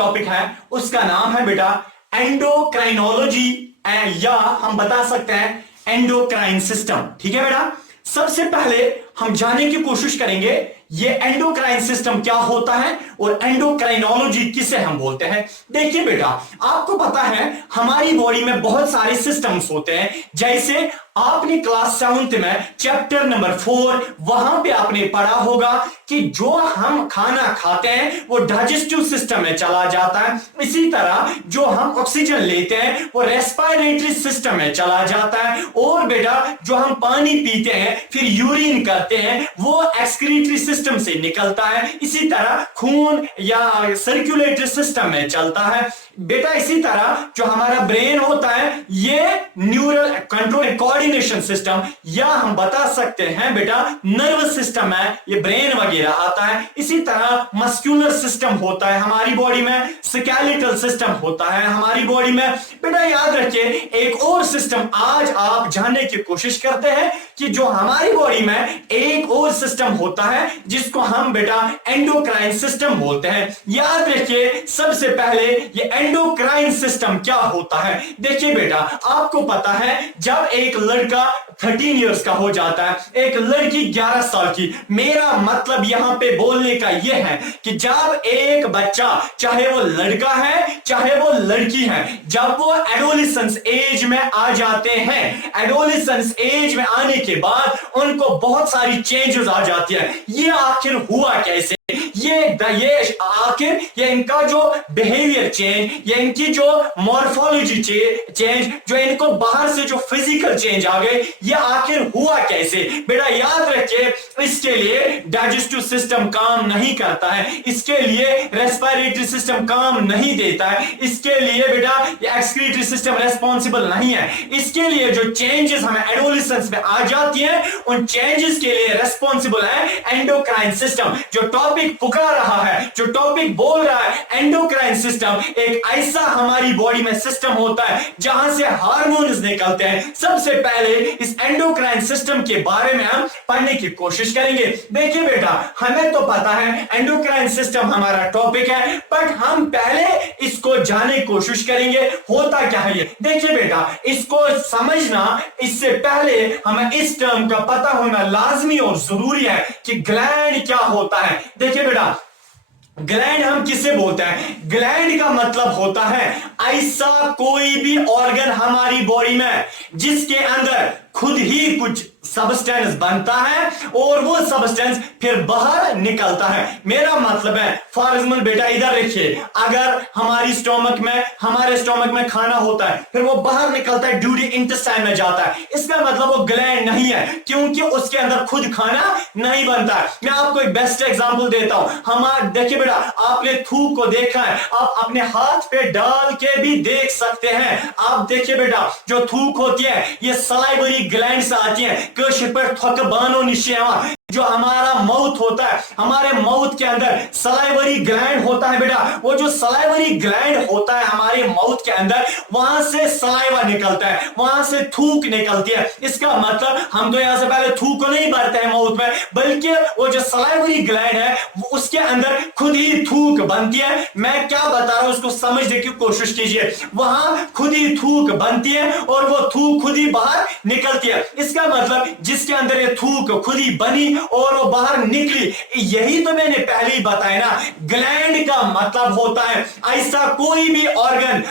Topic है उसका नाम है बेटा एंडोक्राइनोलॉजी, या हम बता सकते हैं एंडोक्राइन सिस्टम। ठीक है बेटा, सबसे पहले हम जानने की कोशिश करेंगे ये एंडोक्राइन सिस्टम क्या होता है और एंडोक्राइनोलॉजी किसे हम बोलते हैं। देखिए बेटा, आपको पता है हमारी बॉडी में बहुत सारे सिस्टम्स होते हैं। जैसे आपने क्लास 7th में चैप्टर नंबर 4 वहां पे आपने पढ़ा होगा कि जो हम खाना खाते हैं वो डाइजेस्टिव सिस्टम में चला जाता है। इसी तरह जो हम ऑक्सीजन लेते हैं वो रेस्पिरेटरी सिस्टम में चला जाता है। और बेटा जो हम पानी पीते हैं फिर यूरिन करते हैं वो एक्सक्रीटरी सिस्टम से निकलता है। इसी तरह खून या सर्कुलेटरी सिस्टम में चलता है। बेटा इसी तरह जो हमारा ब्रेन होता है ये न्यूरल कंट्रोल कोऑर्डिनेशन सिस्टम, या हम बता सकते हैं बेटा नर्वस सिस्टम है, ये ब्रेन वगैरह आता है। इसी तरह मस्कुलर सिस्टम होता है हमारी बॉडी में, स्केलेटल सिस्टम होता है हमारी बॉडी में। बेटा याद रखिए एक और सिस्टम आज आप जानने की कोशिश करते हैं कि जो हमारी बॉडी में एक और सिस्टम होता है जिसको हम बेटा एंडोक्राइन सिस्टम बोलते हैं। याद रखिए सबसे पहले ये एंडोक्राइन सिस्टम क्या होता है। देखिए बेटा आपको पता है जब एक लड़का 13 इयर्स का हो जाता है, एक लड़की 11 साल की, मेरा मतलब यहां पे बोलने का यह है कि जब एक बच्चा चाहे वो लड़का है चाहे वो लड़की है, जब वो एडोलेसेंस एज में आ जाते हैं, एडोलेसेंस एज में आने के बाद उनको बहुत सारी चेंजेस आ जाती है। ये आखिर हुआ कैसे, ये आखिर ये इनका जो बिहेवियर चेंज, ये इनकी जो मॉर्फोलॉजी चेंज, जो इनको बाहर से जो फिजिकल चेंज आ गए, ये आखिर हुआ कैसे। बेटा याद रखिए इसके लिए डाइजेस्टिव सिस्टम काम नहीं करता है, इसके लिए रेस्पिरेटरी सिस्टम काम नहीं देता है, इसके लिए बेटा ये एक्सक्रीटरी सिस्टम रेस्पॉन्सिबल नहीं है। इसके लिए जो चेंजेस हमें एडोलेसेंस में आ जाती हैं उन चेंजेस के लिए रेस्पॉन्सिबल है एंडोक्राइन सिस्टम। जो टॉपिक पुकार रहा है, जो टॉपिक बोल रहा है एंडोक्राइन सिस्टम, एक ऐसा हमारी बॉडी में सिस्टम होता है जहां से हार्मोन्स निकलते हैं। सबसे पहले इस एंडोक्राइन सिस्टम के बारे में हम पढ़ने की कोशिश करेंगे। देखिए बेटा हमें तो पता है एंडोक्राइन सिस्टम हमारा टॉपिक है, बट हम पहले इसको जानने की कोशिश करेंगे होता क्या है ये। देखिए बेटा इसको समझना इससे पहले हमें इस टर्म का पता होना लाजमी और जरूरी है कि ग्लैंड क्या होता है। देखिए बेटा ग्लैंड हम किसे बोलते हैं, ग्लैंड का मतलब होता है ऐसा कोई भी ऑर्गन हमारी बॉडी में जिसके अंदर खुद ही कुछ सब्सटेंस बनता है और वो सब्सटेंस फिर बाहर निकलता है। मेरा मतलब है फॉर एग्जाम्पल बेटा इधर देखिए, अगर हमारे स्टोमक में खाना होता है फिर वो बाहर निकलता है, ड्यू इंटेस्टाइन में जाता है, इसका मतलब वो ग्लैंड नहीं है क्योंकि उसके अंदर खुद खाना नहीं बनता है। मैं आपको एक बेस्ट एग्जांपल देता हूं। देखिए बेटा आपने थूक को देखा है, आप अपने हाथ पे डाल के भी देख सकते हैं। आप देखिए बेटा जो थूक होती है ये सलाइवरी ग्लैंड से आती है, कशिर पर थक बानो निश्चय। जो हमारा माउथ होता है, हमारे माउथ के अंदर सलाइवरी ग्लैंड होता है बेटा। वो जो सलाइवरी ग्लैंड होता है हमारे माउथ के अंदर, वहां से सलाइवा निकलता है, वहां से थूक निकलती है। इसका मतलब हम तो यहां से पहले थूक को नहीं भरते हैं माउथ में, बल्कि वो जो सलाइवरी ग्लैंड है उसके अंदर खुद ही थूक बनती है। मैं क्या बता रहा हूं उसको समझने की कोशिश कीजिए। वहां खुद ही थूक बनती है और वो थूक खुद ही बाहर निकलती है। इसका मतलब जिसके अंदर ये थूक खुद ही बनी और वो बाहर निकली, यही तो मैंने पहले ही बताया ना। ग्लैंड का मतलब होता है ऐसा कोई भी ऑर्गन,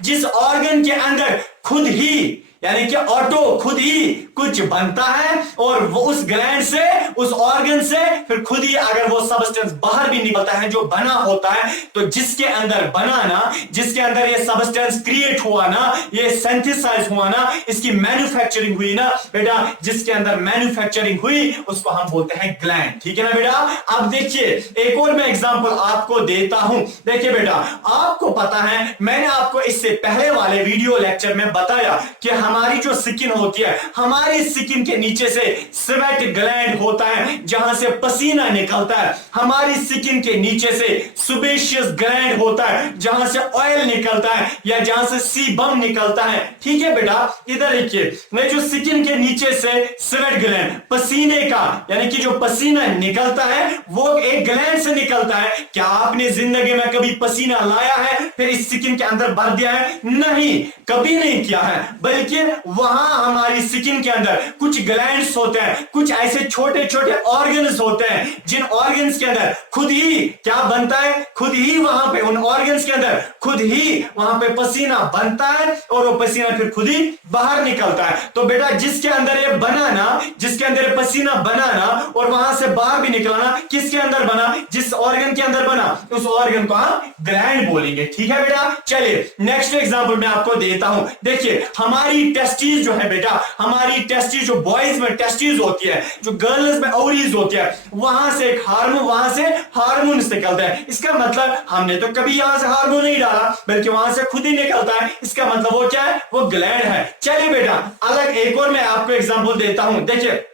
जिस ऑर्गन के अंदर खुद ही यानी कि ऑटो खुद ही कुछ बनता है और वो उस ग्लैंड से, उस ऑर्गन से फिर खुद ही अगर वो सब्सटेंस बाहर भी निकलता है जो बना होता है, तो जिसके अंदर बना ना, जिसके अंदर ये सब्सटेंस क्रिएट हुआ ना, ये सिंथेसाइज हुआ ना, इसकी मैन्युफैक्चरिंग हुई ना बेटा, जिसके अंदर मैन्युफैक्चरिंग हुई उसको हम बोलते हैं ग्लैंड। ठीक है ना बेटा। अब देखिए एक और मैं एग्जांपल आपको देता हूं। देखिए बेटा आपको पता है मैंने आपको इससे पहले वाले वीडियो लेक्चर में बताया कि हमारी जो स्किन होती है, हमारी स्किन के नीचे से स्वेट ग्लैंड होता है जहां से पसीना निकलता है। हमारी स्किन के नीचे से सुबेशियस ग्लैंड होता है जहां से ऑयल निकलता है या जहां से सीबम निकलता है। ठीक है बेटा, इधर देखिए, मैं जो स्किन के नीचे से स्वेट ग्लैंड, पसीने का यानी कि जो पसीना निकलता है वो एक ग्लैंड से निकलता है। क्या आपने जिंदगी में कभी पसीना लाया है फिर इस स्किन के अंदर भर दिया है? नहीं, कभी नहीं किया है, बल्कि वहां हमारी स्किन के अंदर कुछ ग्लैंड्स होते हैं, कुछ ऐसे छोटे छोटे ऑर्गन्स होते हैं जिन ऑर्गन्स के अंदर खुद ही क्या बनता है, खुद ही वहां पे उन ऑर्गन्स के अंदर खुद ही वहां पे पसीना बनता है और वो पसीना फिर खुद ही बाहर निकलता है। तो बेटा जिसके अंदर ये बनाना, जिसके अंदर ये पसीना बनाना और वहां से बाहर भी निकलाना, किसके अंदर बना? जिस ऑर्गन के अंदर बना उस ऑर्गन को हम ग्लैंड बोलेंगे। ठीक है बेटा, चलिए नेक्स्ट एग्जांपल मैं आपको देता हूं। देखिए हमारी टेस्टिस जो है बेटा, हमारी टेस्टिस जो बॉयज में टेस्टिस होती है, जो गर्ल्स में ओवरीज होती है, वहां से एक हार्मोन, वहां से हार्मोन निकलता है। इसका मतलब हमने तो कभी यहां से हार्मोन नहीं डाला बल्कि वहां से खुद ही निकलता है। इसका मतलब वो क्या है? वो ग्लैंड है। चलिए बेटा अलग एक और मैं आपको एग्जांपल देता हूं। देखिए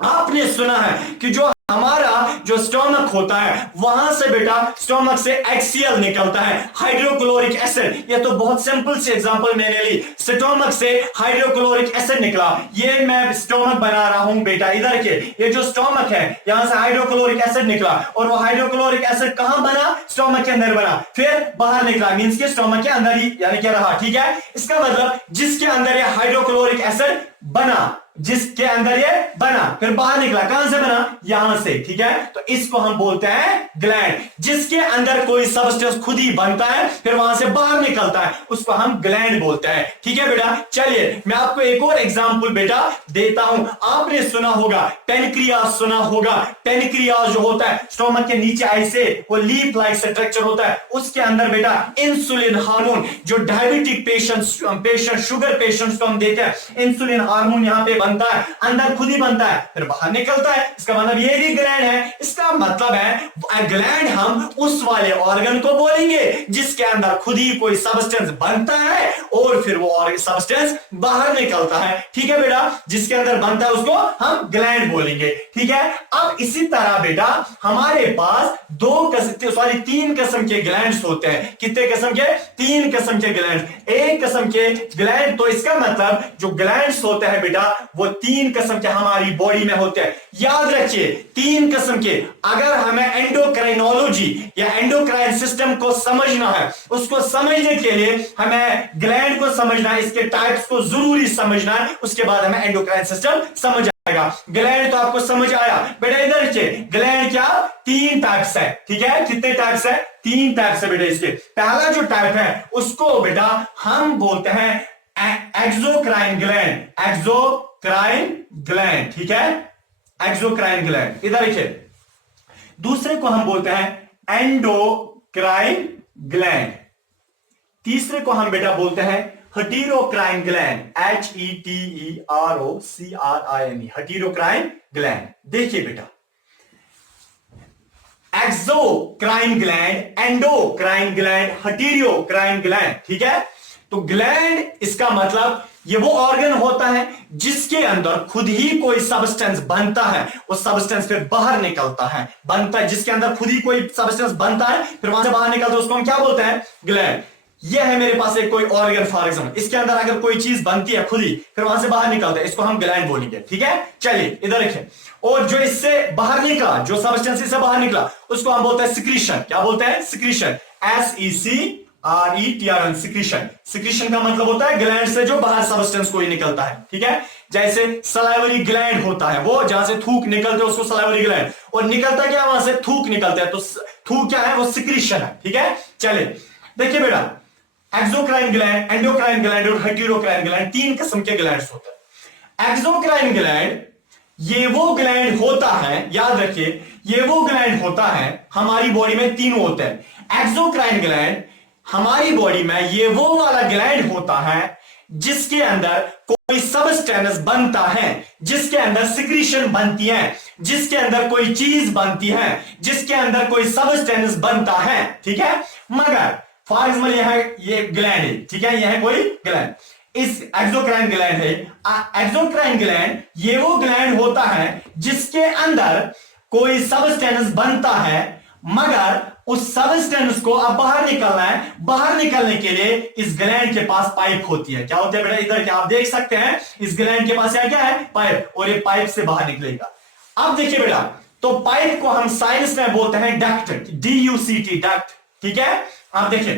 आपने सुना है कि जो हमारा जो स्टोमक होता है वहां से बेटा, स्टोमक से HCl निकलता है, हाइड्रोक्लोरिक एसिड। ये तो बहुत सिंपल सी एग्जांपल मैंने ली, स्टोमक से हाइड्रोक्लोरिक एसिड निकला। ये मैं स्टोमक बना रहा हूं बेटा, इधर के ये जो स्टोमक है यहां से हाइड्रोक्लोरिक एसिड निकला और वो हाइड्रोक्लोरिक एसिड कहां बना? स्टोमक के अंदर बना, फिर बाहर निकला, मींस के स्टोमक के अंदर ही यानी कि रहा। ठीक है, इसका मतलब जिसके अंदर ये हाइड्रोक्लोरिक एसिड बना, जिसके अंदर ये बना फिर बाहर निकला, कहां से बना? यहां से। ठीक है, तो इसको हम बोलते हैं ग्लैंड। जिसके अंदर कोई सबस्टेंस खुद ही बनता है फिर वहां से बाहर निकलता है उसको हम ग्लैंड बोलते हैं। ठीक है बेटा, चलिए मैं आपको एक और एग्जांपल बेटा देता हूं। आपने सुना होगा पेनक्रियास, सुना होगा पेनक्रियास जो होता है स्टोमक के नीचे ऐसे वो लीफ लाइक स्ट्रक्चर होता है, उसके अंदर बेटा इंसुलिन हार्मोन, जो डायबिटिक पेशेंट शुगर पेशेंट्स को हम देते हैं, इंसुलिन हार्मोन यहां पे बनता है, अंदर खुद ही बनता है फिर बाहर निकलता है। इसका मतलब ये भी ग्लैंड है। इसका मतलब है ग्लैंड हम उस वाले ऑर्गन को बोलेंगे जिसके अंदर खुद ही कोई सब्सटेंस बनता है और फिर वो सब्सटेंस बाहर निकलता है। ठीक है बेटा, जिसके अंदर बनता है उसको हम ग्लैंड बोलेंगे। ठीक है, अब इसी तरह बेटा हमारे पास तीन किस्म के ग्लैंड्स होते हैं। कितने किस्म के? 3 किस्म के ग्लैंड। एक किस्म के ग्लैंड, तो इसका मतलब जो ग्लैंड्स होते हैं बेटा वो 3 किस्म के हमारी बॉडी में होते हैं। याद रखिए 3 किस्म के। अगर हमें एंडोक्राइनोलॉजी या एंडोक्राइन सिस्टम को समझना है, उसको समझने के लिए हमें ग्लैंड को समझना है, इसके टाइप्स को जरूरी समझना है, उसके बाद हमें एंडोक्राइन सिस्टम समझ आएगा। ग्लैंड तो आपको समझ आया बेटा, इधर देखिए ग्लैंड क्या 3 टाइप्स है। ठीक है, कितने टाइप्स है? 3 टाइप्स है बेटा। इसके पहला जो टाइप है उसको बेटा हम बोलते हैं एक्सोक्राइन ग्लैंड, एक्सोक्राइन ग्लैंड। ठीक है, एक्सोक्राइन ग्लैंड। इधर देखिए दूसरे को हम बोलते हैं एंडोक्राइन ग्लैंड। तीसरे को हम बेटा बोलते हैं heterocrine gland, HETEROCRINE, heterocrine gland. देखिए बेटा exocrine gland, endocrine gland, heterocrine gland. ठीक है, तो ग्लैंड इसका मतलब ये वो ऑर्गन होता है जिसके अंदर खुद ही कोई सब्सटेंस बनता है, वो सब्सटेंस फिर बाहर निकलता है, बनता है, जिसके अंदर खुद ही कोई सब्सटेंस बनता है फिर वहां से बाहर निकलता है, उसको हम क्या बोलते हैं? ग्लैंड। ये है मेरे पास एक कोई ऑर्गन फॉर एग्जाम्पल, इसके अंदर अगर कोई चीज बनती है खुद ही फिर वहां से बाहर निकलता है, इसको हम ग्लैंड बोलेंगे। ठीक है, चलिए इधर रखें। और जो इससे बाहर निकला, जो सब्सटेंस इससे बाहर निकला उसको हम बोलते हैं सिक्रीशन। क्या बोलते हैं? Secretion, SECRETION, secretion. सिक्रीशन का मतलब होता है ग्लैंड से जो बाहर सब्सटेंस कोई निकलता है। ठीक है, जैसे सलाइवरी ग्लैंड होता है, वो जहां से थूक निकलते हैं उसको सलाइवरी ग्लैंड, और निकलता क्या वहां से? थूक निकलता है, तो थूक क्या है? वो सिक्रीशन है। ठीक है, चलिए देखिए बेटा एक्सोक्राइन ग्लैंड, एंडोक्राइन ग्लैंड और हेटेरोक्राइन ग्लैंड 3 किस्म के ग्लैंड्स होते हैं। एक्सोक्राइन ग्लैंड ये वो ग्लैंड होता है, याद रखिए ये वो ग्लैंड होता है, हमारी बॉडी में 3 होते हैं। एक्सोक्राइन ग्लैंड हमारी बॉडी में ये वो वाला ग्लैंड होता है जिसके अंदर कोई सबस्टेंस बनता है, जिसके अंदर सिक्रीशन बनती है, जिसके अंदर कोई चीज बनती है, जिसके अंदर कोई सबस्टेंस बनता है। ठीक है, मगर फॉर एग्जाम्पल यह है, ये ग्लैंड है। ठीक है, यह है कोई ग्लैंड। इस एक्सोक्राइन ग्लैंड है। एक्सोक्राइन ग्लैंड ये वो ग्लैंड होता है जिसके अंदर कोई सबस्टेंस बनता है, मगर उस सबस्टेंस को अब बाहर निकलना है। बाहर निकलने के लिए इस ग्लैंड के पास पाइप होती है। क्या होता है बेटा, इधर क्या आप देख सकते हैं, इस ग्लैंड के पास क्या है, पाइप, और ये पाइप से बाहर निकलेगा। अब देखिए बेटा, तो पाइप को हम साइंस में बोलते हैं डक्ट, DUCT, डक्ट। ठीक है, आप देखिए,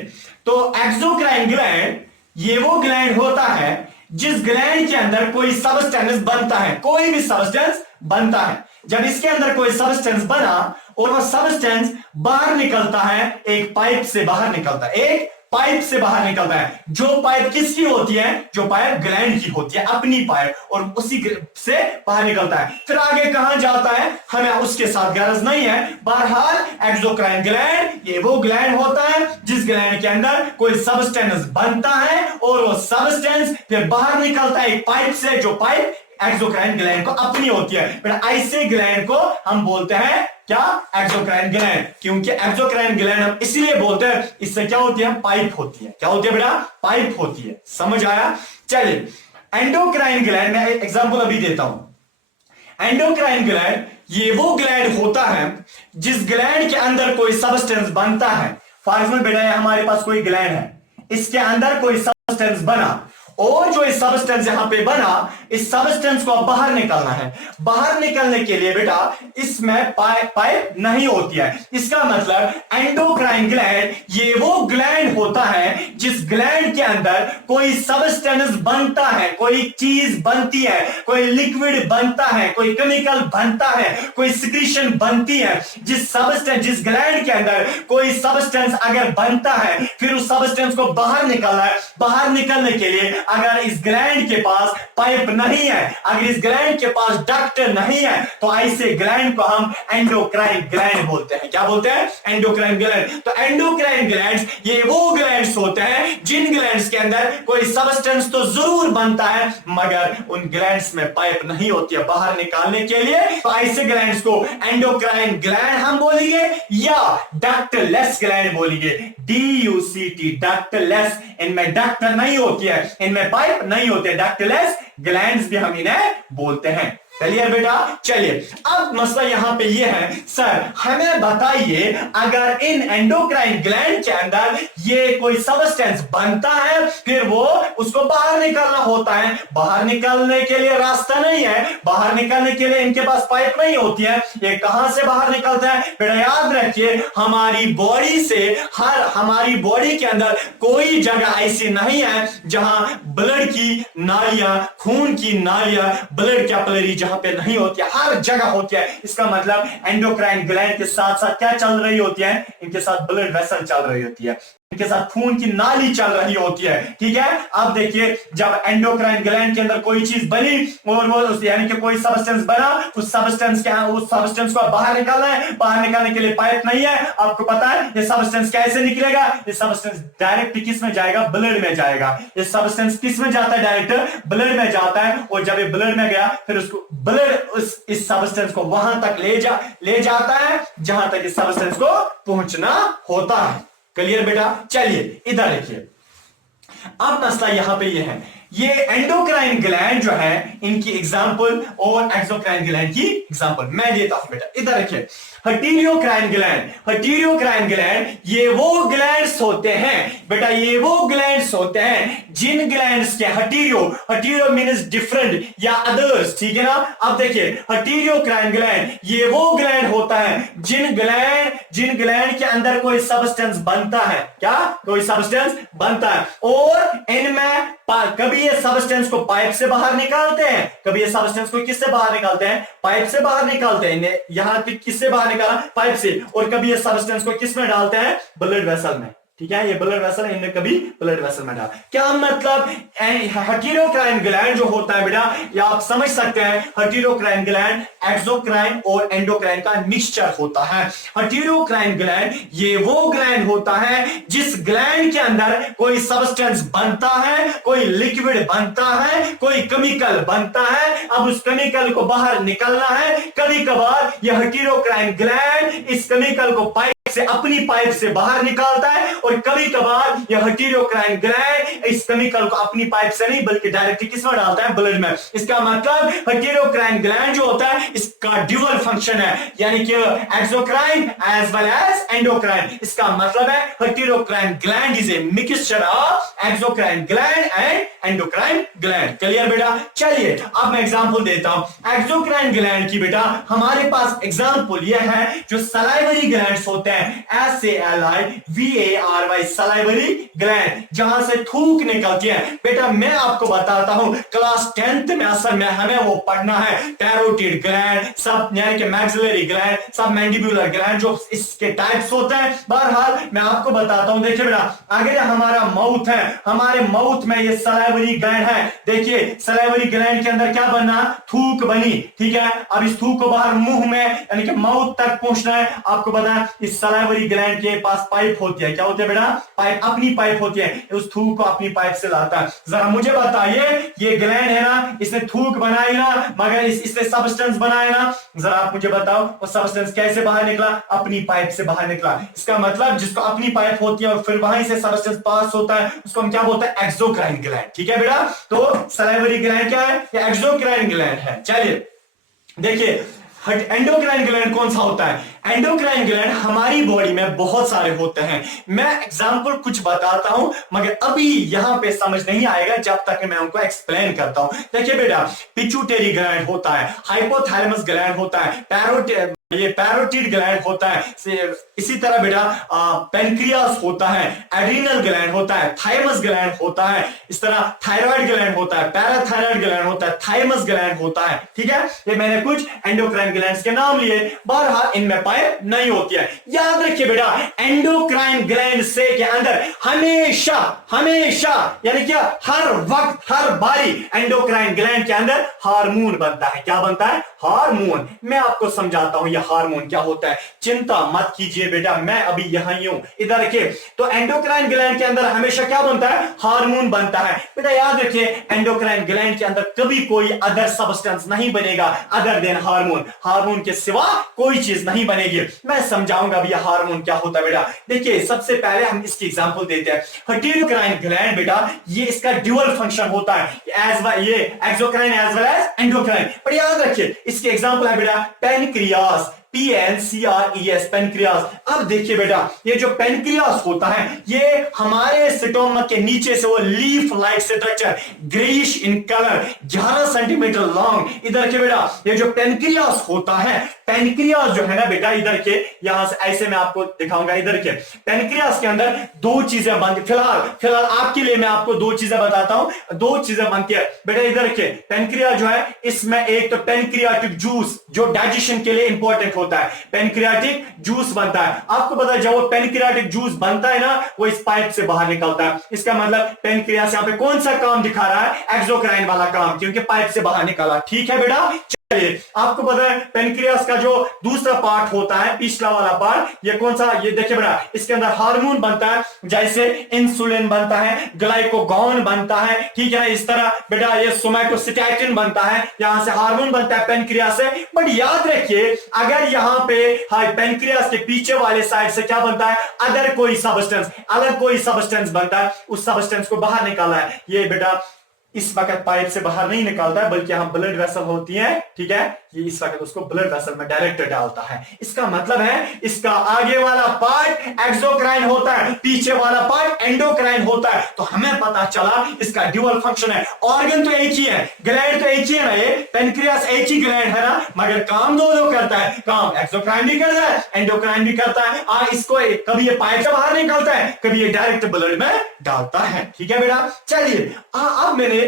तो एक्सोक्राइन ग्लैंड ये वो ग्लैंड होता है जिस ग्लैंड के अंदर कोई सबस्टेंस बनता है, कोई भी सबस्टेंस बनता है। जब इसके अंदर कोई सबस्टेंस बना और वह सबस्टेंस बाहर निकलता है, एक पाइप से बाहर निकलता है, एक पाइप से बाहर निकलता है। जो पाइप किसकी होती है, जो पाइप ग्लैंड की होती है, अपनी पाइप, और उसी से बाहर निकलता है। फिर आगे कहां जाता है हमें उसके साथ गरज नहीं है। बहरहाल एक्सोक्राइन ग्लैंड ये वो ग्लैंड होता है जिस ग्लैंड के अंदर कोई सबस्टेंस बनता है और वो सबस्टेंस फिर बाहर निकलता है एक पाइप से, जो पाइप एक्सोक्राइन ग्लैंड को अपनी होती है। फिर ऐसे ग्लैंड को हम बोलते हैं क्या, एक्सोक्राइन ग्लैंड। क्योंकि एक्सोक्राइन ग्लैंड हम इसलिए बोलते हैं, इससे क्या होती है, पाइप होती है। क्या होती है बेटा, पाइप होती है। समझ आया? चलिए, एंडोक्राइन ग्लैंड में एग्जांपल अभी देता हूं। एंडोक्राइन ग्लैंड ये वो ग्लैंड होता है जिस ग्लैंड के अंदर कोई सबस्टेंस बनता है। फॉर एग्जाम्पल बेटा, हमारे पास कोई ग्लैंड है, इसके अंदर कोई सबस्टेंस बना, और जो इस सबस्टेंस यहां पे बना, इस सबस्टेंस को बाहर निकलना है। बाहर निकलने के लिए बेटा इसमें पाइप नहीं होती है। इसका मतलब एंडोक्राइन ग्लैंड ये वो ग्लैंड होता है जिस ग्लैंड के अंदर कोई सबस्टेंस बनता है, कोई चीज बनती है, कोई लिक्विड बनता है, कोई केमिकल बनता है, कोई सिक्रीशन बनती है। जिस ग्लैंड के अंदर कोई सबस्टेंस अगर बनता है, फिर उस सबस्टेंस को बाहर निकलना है। बाहर निकलने के लिए अगर इस ग्लैंड के पास पाइप नहीं है, अगर इस ग्लैंड के पास डक्ट नहीं है, तो ऐसे ग्लैंड को हम एंडोक्राइन ग्लैंड बोलते हैं। क्या बोलते हैं, एंडोक्राइन ग्लैंड। तो एंडोक्राइन ग्लैंड्स ये वो ग्लैंड्स होते हैं जिन ग्लैंड्स के अंदर कोई सबस्टेंस तो जरूर बनता है, मगर उन ग्लैंड्स में पाइप नहीं होती है बाहर निकालने के लिए। तो ऐसे ग्लैंड्स को एंडोक्राइन ग्लैंड हम बोलेंगे या डक्टलेस ग्लैंड बोलेंगे, DUCT, डक्टलेस। इनमें डक्ट नहीं होती है, इनमें पाइप नहीं होते, डक्टलेस ग्लैंड्स भी हम इन्हें बोलते हैं। क्लियर बेटा? चलिए, अब मसला यहां पे ये है, सर हमें बताइए, अगर इन एंडोक्राइन ग्लैंड के अंदर ये कोई सबस्टेंस बनता है, फिर वो उसको बाहर निकालना होता है। बाहर निकालने के लिए रास्ता नहीं है, बाहर निकालने के लिए इनके पास पाइप नहीं होती है। ये कहां से बाहर निकलता है बेटा? याद रखिए, हमारी बॉडी से, हमारी बॉडी के अंदर कोई जगह ऐसी नहीं है जहां ब्लड की नालियां, खून की नालियां, ब्लड कैपिलरी जहां पे नहीं होती है, हर जगह होती है। इसका मतलब एंडोक्राइन ग्लैंड के साथ साथ क्या चल रही होती है, इनके साथ ब्लड वेसल चल रही होती है, इनके साथ खून की नाली चल रही होती है। ठीक है, अब देखिए, जब एंडोक्राइन ग्लैंड के अंदर कोई चीज बनी और वो यानी कि कोई सबस्टेंस बना, उस सबस्टेंस को बाहर निकालना है। बाहर निकालने के लिए पाइप नहीं है। आपको पता है ये सबस्टेंस कैसे निकलेगा? ये सबस्टेंस डायरेक्ट किस में जाएगा? ब्लड में जाएगा। ये सबस्टेंस किस में जाता है? डायरेक्ट ब्लड में जाता है। और जब ये ब्लड में गया, फिर उसको ब्लड इस सबस्टेंस को वहां तक ले जाता है जहां तक इस सबस्टेंस को पहुंचना होता है। क्लियर बेटा? चलिए इधर देखिए, अब मसला यहां पे ये है, ये एंडोक्राइन ग्लैंड जो है इनकी एग्जांपल और एक्सोक्राइन ग्लैंड की एग्जांपल मैं देता हूं बेटा। इधर देखिए, हटीरियोक्राइन ग्लैंड, हटीरियोक्राइन ग्लैंड ये वो ग्लैंड्स होते हैं बेटा, ये वो ग्लैंड्स होते हैं जिन ग्लैंड्स के हटीरियो मींस डिफरेंट या अदर्स। ठीक है ना? अब देखिए, हटीरियोक्राइन ग्लैंड ये वो ग्लैंड होता है जिन ग्लैंड के अंदर कोई सबस्टेंस बनता है। क्या? कोई सबस्टेंस बनता है, और इनमें कभी ये सबस्टेंस को पाइप से बाहर निकालते हैं, कभी ये सबस्टेंस को किससे बाहर निकालते हैं? पाइप से बाहर निकालते हैं। यहां किससे बाहर निकाला? पाइप से। और कभी ये सबस्टेंस को किस में डालते हैं? ब्लड वेसल में। ठीक है, ये ब्लड वेसल है, इनने कभी ब्लड वेसल में डाला। क्या मतलब, हटीरियोक्राइन ग्लैंड जो होता है बेटा, ये आप समझ सकते हैं, हटीरियोक्राइन ग्लैंड एक्सोक्राइन और एंडोक्राइन का मिक्सचर होता है। हटीरियोक्राइन ग्लैंड ये वो ग्लैंड होता है जिस ग्लैंड के अंदर कोई सबस्टेंस बनता है, कोई लिक्विड बनता है, कोई केमिकल बनता है। अब उस केमिकल को बाहर निकलना है। कभी कभार यह हटीरियोक्राइन ग्लैंड इस केमिकल को पाइप से अपनी पाइप से बाहर निकालता है, और कभी कभार यह हेटेरोक्राइन ग्लैंड इस केमिकल को अपनी पाइप से नहीं बल्कि डायरेक्टली किसमें डालता है, ब्लड में। इसका मतलब हेटेरोक्राइन ग्लैंड जो होता है इसका ड्यूअल फंक्शन है, यानी कि exocrine as well as endocrine. इसका मतलब है heterocrine gland is a mixture of exocrine gland and endocrine gland. Clear बेटा? चलिए अब मैं एग्जांपल देता हूं एक्सोक्राइन ग्लैंड की। बेटा हमारे पास एग्जांपल ये है जो सलाइवरी ग्लैंड्स होते हैं, SALIVARY सलाइवरी ग्लैंड, जहां से थूक निकलती है। बेटा मैं आपको बताता हूं क्लास 10th में असल में हमें वो पढ़ना है कैरोटिड ग्लैंड, सब यानी कि मैक्सिलरी ग्लैंड, सब मैंडिबुलर ग्लैंड, जो इसके टाइप्स होते हैं। बहरहाल मैं आपको बताता हूं। देखिए बेटा अगर हमारा माउथ है, हमारे माउथ में ये सलाइवरी ग्लैंड है। देखिए सलाइवरी ग्लैंड के अंदर क्या बना, थूक बनी, ठीक है। अब इस थूक को बाहर मुंह में यानी कि माउथ तक पहुंचना है। आपको पता है इस सलाइवरी ग्लैंड के पास पाइप होती है, क्या होती है बेटा, पाइप, अपनी पाइप होती है, उस थूक को अपनी पाइप से लाता है। जरा मुझे बताइए ये ग्लैंड है ना, इसने थूक बनाई ना, मगर इसने सब्सटेंस बनाया ना, जरा आप मुझे बताओ वो सब्सटेंस कैसे बाहर निकला, अपनी पाइप से बाहर निकला। इसका मतलब जिसको अपनी पाइप होती है और फिर वहीं से सब्सटेंस पास होता है उसको हम क्या बोलते हैं, एक्सोक्राइन ग्लैंड। ठीक है बेटा, तो सलाइवरी ग्लैंड क्या है, ये एक्सोक्राइन ग्लैंड है। चलिए देखिए एंडोक्राइन ग्लैंड कौन सा होता है। एंडोक्राइन ग्लैंड हमारी बॉडी में बहुत सारे होते हैं। मैं एग्जांपल कुछ बताता हूं मगर अभी यहां पे समझ नहीं आएगा जब तक मैं उनको एक्सप्लेन करता हूं। देखिए बेटा पिट्यूटरी ग्लैंड होता है, हाइपोथैलेमस ग्लैंड होता है, ये पैरोटिड ग्लैंड होता है, इसी तरह बेटा पेनक्रियास होता है, एड्रिनल ग्लैंड होता है, थाइमस ग्लैंड होता है, इस तरह थायराइड ग्लैंड होता है, पैराथायराइड ग्लैंड होता है, थाइमस ग्लैंड होता है। ठीक है, ये मैंने कुछ एंडोक्राइन ग्लैंड्स के नाम लिए। बहरहाल इनमें पाइप नहीं होती है। याद रखिए बेटा एंडोक्राइन ग्लैंड से के अंदर हमेशा हमेशा यानी क्या हर वक्त हर बारी एंडोक्राइन ग्लैंड के अंदर हार्मोन बनता है। क्या बनता है, हार्मोन। मैं आपको समझाता हूं यह हार्मोन क्या होता है, चिंता मत कीजिए बेटा, मैं अभी यहां ही हूं, इधर रखिए। तो एंडोक्राइन ग्लैंड के अंदर हमेशा क्या बनता है, हार्मोन बनता है। बेटा याद रखिए एंडोक्राइन ग्लैंड के अंदर कभी कोई अदर सब्सटेंस नहीं बनेगा अदर देन हार्मोन। हार्मोन के सिवा कोई चीज नहीं बनेगी। मैं समझाऊंगा अभी यह हार्मोन क्या होता है। बेटा देखिए सबसे पहले हम इसकी एग्जांपल देते हैं। हेटेरोक्राइन ग्लैंड बेटा ये इसका ड्यूअल फंक्शन होता है, ये exocrine as well as endocrine. पर याद रखिए इसके एग्जांपल है बेटा पेनक्रियास, PNCRES पेनक्रियास। अब देखिए बेटा ये जो पेनक्रियास होता है ये हमारे स्टोमक के नीचे से वो leaf like structure greyish in colour 11 centimetre long. इधर के बेटा ये जो पेनक्रियास होता है, पेनक्रियास जो है ना बेटा इधर के यहां से ऐसे मैं आपको दिखाऊंगा। इधर के पेनक्रियास के अंदर दो चीजें बनती, फिलहाल आपके लिए मैं आपको दो चीजें बताता हूं। दो चीजें बनती है बेटा इधर के पेनक्रियास जो है इसमें एक तो पेनक्रियाटिक जूस जो डाइजेशन के लिए इंपॉर्टेंट होता है, पेनक्रियाटिक जूस बनता है। आपको पता है जब वो पेनक्रियाटिक जूस बनता है ना वो इस पाइप से बाहर निकलता है। इसका मतलब पेनक्रियास यहां पे कौन सा काम दिखा रहा है, एक्सोक्राइन वाला काम, क्योंकि पाइप से बाहर निकाला। ठीक है बेटा, आपको पता है पेनक्रियास का जो दूसरा पार्ट होता है पिछला वाला पार्ट, ये कौन सा, ये देखिए बेटा इसके अंदर हार्मोन बनता है, जैसे इंसुलिन बनता है, ग्लाइकोगॉन बनता है। ठीक है, इस तरह बेटा ये सोमैटोसिटैटिन बनता है, यहां से हार्मोन बनता है पेनक्रियास से। बट याद रखिए अगर यहां पे पेनक्रियास के पीछे वाले साइड से क्या बनता है, अदर कोई सब्सटेंस, अलग कोई सब्सटेंस बनता है, उस सब्सटेंस को बाहर निकाला है। ये बेटा इस वक्त पाइप से बाहर नहीं निकालता है बल्कि यहां ब्लड वेसल होती है। ठीक है, ये इस वक्त उसको ब्लड वेसल में डायरेक्ट डालता है। इसका मतलब है इसका आगे वाला पार्ट एक्सोक्राइन होता है, पीछे वाला पार्ट एंडोक्राइन होता है। तो हमें पता चला इसका ड्यूअल फंक्शन है। ऑर्गन तो एक ही है, ग्लैंड तो एक ही है ना, ये पेनक्रियास एक ही ग्लैंड है ना, मगर काम दो दो करता है। काम एक्सोक्राइन भी करता है, एंडोक्राइन भी करता है। इसको कभी ये पाइप से बाहर निकालता है, कभी ये डायरेक्ट ब्लड में डालता है। ठीक है बेटा, चलिए अब मैंने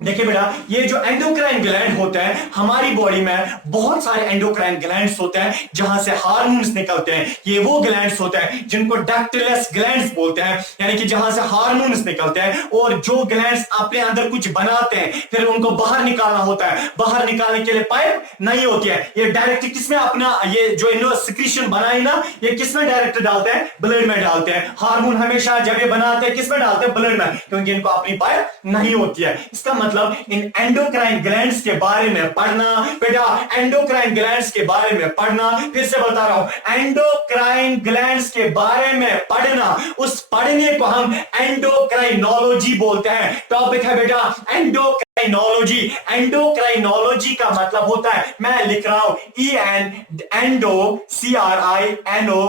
देखिए बेटा ये जो एंडोक्राइन ग्लैंड होते हैं हमारी बॉडी में बहुत सारे एंडोक्राइन ग्लैंड्स होते हैं जहां से हार्मोन्स निकलते हैं। ये वो ग्लैंड्स होते हैं जिनको डक्टिलस ग्लैंड्स बोलते हैं, यानी कि जहां से हार्मोन्स निकलते हैं। और जो ग्लैंड्स अपने अंदर कुछ बनाते हैं फिर उनको बाहर निकालना होता है। बाहर निकालने के लिए पाइप नहीं होती है, ये डायरेक्ट किसमें अपना ये जो इन्होंने सिक्रीशन बनाई ना ये किसमें डायरेक्ट डालते हैं, ब्लड में डालते हैं। हार्मोन हमेशा जब ये बनाते हैं किसमें डालते हैं, ब्लड में, क्योंकि इनको अपनी पाइप नहीं होती है। इसका मतलब इन एंडोक्राइन ग्लैंड्स के बारे में पढ़ना। बेटा एंडोक्राइन ग्लैंड्स के बारे में पढ़ना, फिर से बता रहा हूं, एंडोक्राइन ग्लैंड्स के बारे में पढ़ना, उस पढ़ने को हम एंडोक्राइनोलॉजी बोलते हैं। टॉपिक है बेटा एंडोक्राइनोलॉजी। एंडोक्राइनोलॉजी का मतलब होता है, मैं लिख रहा हूं एंडो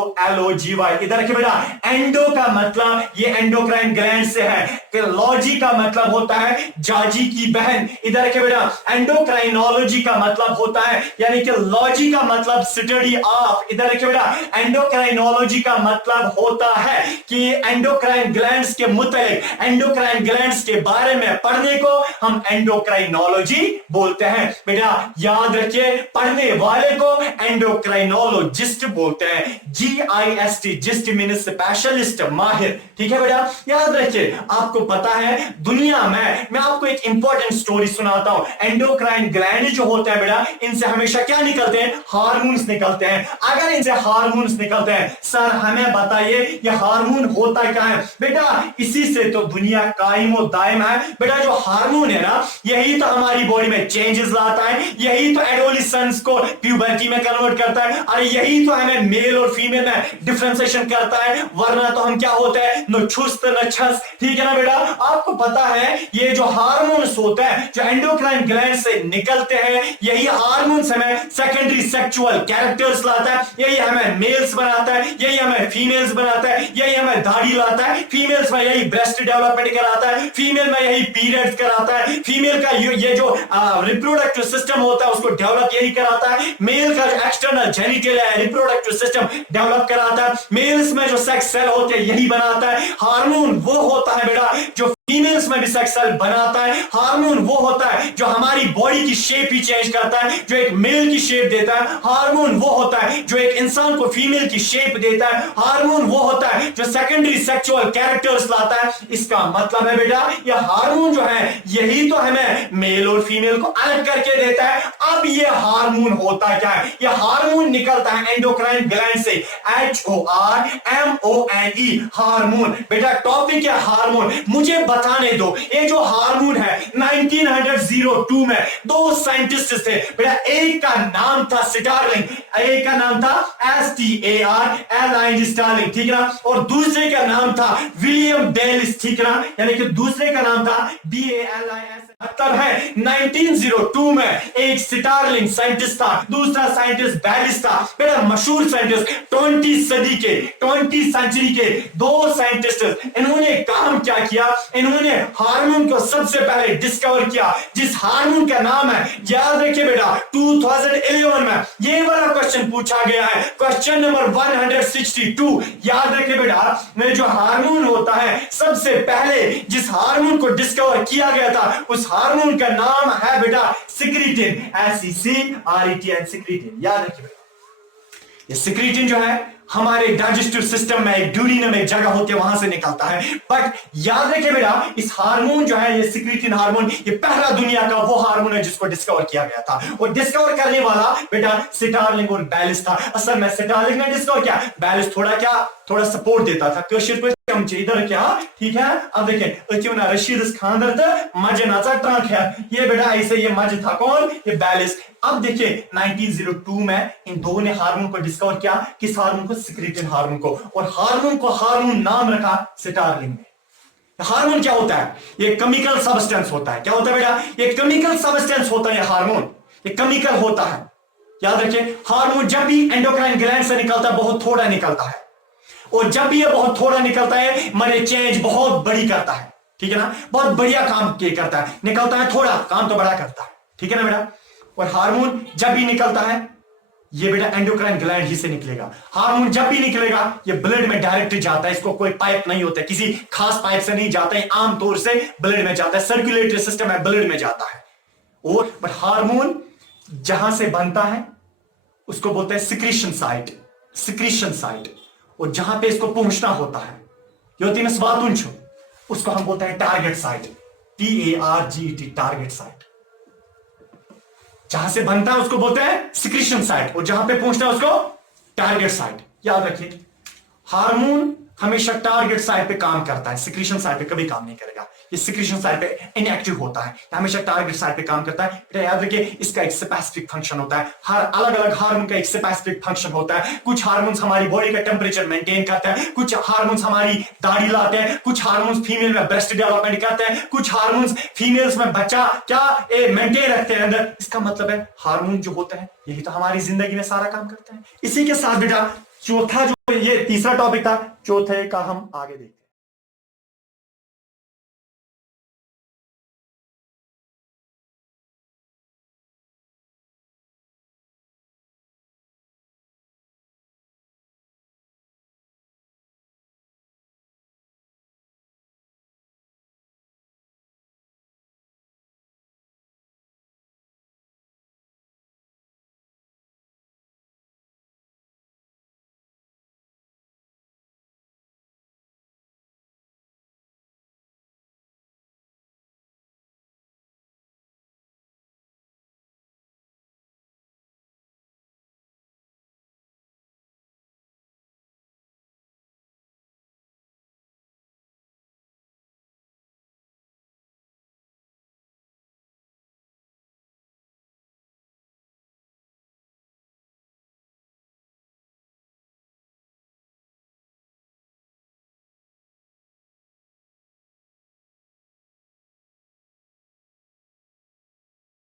CRINOLOGY, इधर रखिए बेटा। एंडो का मतलब ये एंडोक्राइन ग्लैंड से है, लॉजी का मतलब होता है जाजी की बहन, इधर रखिए बेटा। एंडोक्राइनोलॉजी का मतलब होता है, यानी कि लॉजी का मतलब स्टडी ऑफ, इधर रखिए बेटा। एंडोक्राइनोलॉजी का मतलब होता है कि एंडोक्राइन ग्लैंड्स के मुताबिक, एंडोक्राइन ग्लैंड्स के बारे में पढ़ने को हम एंडोक्राइनोलॉजी बोलते हैं। बेटा याद रखिए, पढ़ने वाले को एंडोक्राइनोलॉजिस्ट बोलते हैं। GIST, जिस्ट मीन स्पेशलिस्ट, माहिर, ठीक है बेटा। याद रखिए, आपको पता है दुनिया में, मैं आपको एक इंपॉर्टेंट स्टोरी सुनाता हूं। एंडोक्राइन ग्लैंड जो होते हैं बेटा, इनसे हमेशा क्या निकलते हैं? हार्मोन्स निकलते हैं। अगर इनसे हार्मोन्स निकलते हैं, सर हमें बताइए ये हार्मोन होता क्या है? बेटा इसी से तो दुनिया कायम और दायम है। बेटा जो हार्मोन है ना, यही तो हमारी बॉडी में चेंजेस लाता है, यही तो एडोलेसेंस को प्यूबर्टी में कन्वर्ट करता है, अरे यही तो हमें मेल और फीमेल में डिफरेंशिएशन करता है, वरना तो हम क्या होते हैं? न छुस्त न छस, ठीक है ना बेटा। आपको पता है ये जो हार्मोन्स होते हैं जो एंडोक्राइन ग्लैंड से निकलते हैं, यही हार्मोन्स हमें सेकेंडरी सेक्सुअल कैरेक्टर्स लाता है, यही हमें मेल्स बनाता है, यही हमें फीमेल्स बनाता है, यही हमें दाढ़ी लाता है, फीमेल्स में यही ब्रेस्ट डेवलपमेंट कराता है, फीमेल में यही पीरियड्स कराता है, फीमेल का ये जो रिप्रोडक्टिव सिस्टम होता है उसको डेवलप यही कराता है, मेल का जो एक्सटर्नल जेनिटल है रिप्रोडक्टिव सिस्टम डेवलप कराता है, मेल्स में जो सेक्स सेल होते हैं यही बनाता है। हार्मोन वो होता है बेटा जो फीमेल्स में भी सेक्स सेल बनाता है। हार्मोन वो होता है जो हमारी बॉडी की शेप ही चेंज करता है, जो एक मेल की शेप देता है। हार्मोन वो होता है जो एक इंसान को फीमेल की शेप देता है। हार्मोन वो होता है जो सेकेंडरी सेक्सुअल कैरेक्टर्स लाता है। इसका मतलब है बेटा ये हार्मोन जो है यही तो हमें मेल और फीमेल को अलग करके देता है। अब ये हार्मोन होता क्या है? ये हार्मोन निकलता है एंडोक्राइन ग्लैंड से, HORMONE, हार्मोन। बेटा टॉपिक है हार्मोन। मुझे बताने दो, ये जो हार्मोन है 1902 में दो साइंटिस्ट थे बेटा। एक का नाम था स्टार्लिंग, एक का नाम था STARLING, स्टार्लिंग, ठीक है ना, और दूसरे का नाम था विलियम बेलिस, ठीक है ना, यानी कि दूसरे का नाम था BALIS। मतलब है 1902 में एक स्टार्लिंग साइंटिस्ट था, दूसरा साइंटिस्ट बेलिस था। बेटा मशहूर साइंटिस्ट, 20 सदी के, 20 सेंचुरी के दो साइंटिस्ट। इन्होंने काम क्या किया? इन्होंने हार्मोन को सबसे पहले डिस्कवर किया, जिस हार्मोन का नाम है, याद रखिए बेटा 2011 में ये वाला क्वेश्चन पूछा गया है, क्वेश्चन नंबर 162। याद रखिए बेटा, में जो हार्मोन होता है सबसे पहले जिस हार्मोन को डिस्कवर किया गया था उस हार्मोन का नाम है बेटा सिक्रीटिन, SECRETIN, सिक्रीटिन। याद रखिए बेटा, ये सिक्रीटिन जो है हमारे डाइजेस्टिव सिस्टम में एक ड्यूरिनम एक जगह होती है, वहां से निकलता है। बट याद रखिए बेटा, इस हार्मोन जो है ये सिक्रीटिन हार्मोन, ये पहला दुनिया का वो हार्मोन है जिसको डिस्कवर किया गया था, और डिस्कवर करने वाला बेटा स्टार्लिंग और बेलिस था। असल में स्टार्लिंग ने डिस्कवर किया, बेलिस थोड़ा सपोर्ट देता था। इधर क्या, ठीक है। अब देखिए रशीद खानदर तो मज नाचा ट्रंक है, ये बेटा ऐसे ये मज था कौन? ये बेलिस। अब देखिए 1902 में इन दो ने हार्मोन को डिस्कवर किया, किस हार्मोन को? सिक्रीटिन हार्मोन को, और हार्मोन नाम रखा स्टार्लिंग ने। हार्मोन क्या होता है? ये केमिकल सब्सटेंस होता है। क्या होता है बेटा? ये केमिकल सब्सटेंस होता है। हार्मोन ये केमिकल होता है। याद रखिए, हार्मोन जब भी एंडोक्राइन ग्लैंड से निकलता है बहुत थोड़ा निकलता है, और जब भी ये बहुत थोड़ा निकलता है माने चेंज बहुत बड़ी करता है, ठीक है ना, बहुत बढ़िया काम करता है। निकलता है थोड़ा, काम तो बड़ा करता है, ठीक है ना बेटा। और हार्मोन जब भी निकलता है ये बेटा एंडोक्राइन ग्लैंड ही से निकलेगा। हार्मोन जब भी निकलेगा ये ब्लड में डायरेक्ट जाता है, इसको कोई पाइप नहीं होता है, किसी खास पाइप से नहीं जाता है, आमतौर से ब्लड में जाता है, सर्कुलेटरी सिस्टम है, ब्लड में जाता है। और बट हार्मोन जहां से बनता है उसको बोलते हैं सिक्रीशन साइट, और जहां पे इसको पहुंचना होता है योतिनस वातुंचो, उसको हम बोलते हैं target site, TARGET, target site. जहां से बनता है उसको बोलते हैं सिक्रीशन साइट, और जहां पे पहुंचना है उसको टारगेट साइट। याद रखिए, हार्मोन हमेशा टारगेट साइड पे काम करता है, सिक्रीशन साइड पे कभी काम नहीं करेगा। ये सिक्रीशन साइड पे इनएक्टिव होता है, हमेशा टारगेट साइड पे काम करता है। बेटा याद रखिए, इसका एक स्पेसिफिक फंक्शन होता है। हर अलग अलग हार्मोन का एक स्पेसिफिक फंक्शन होता है। कुछ हार्मोन्स हमारी बॉडी का टेम्परेचर मेंटेन करते हैं, कुछ हार्मोन्स हमारी दाढ़ी लाते हैं, कुछ हार्मोन्स फीमेल में ब्रेस्ट डेवलपमेंट करते हैं, कुछ हार्मोन्स फीमेल्स में बच्चा क्या मेंटेन रखते हैं अंदर। इसका मतलब है हार्मोन जो होते हैं यही तो हमारी जिंदगी में सारा काम करते हैं। इसी के साथ बेटा चौथा जो ये तीसरा टॉपिक था, चौथे का हम आगे देखते हैं।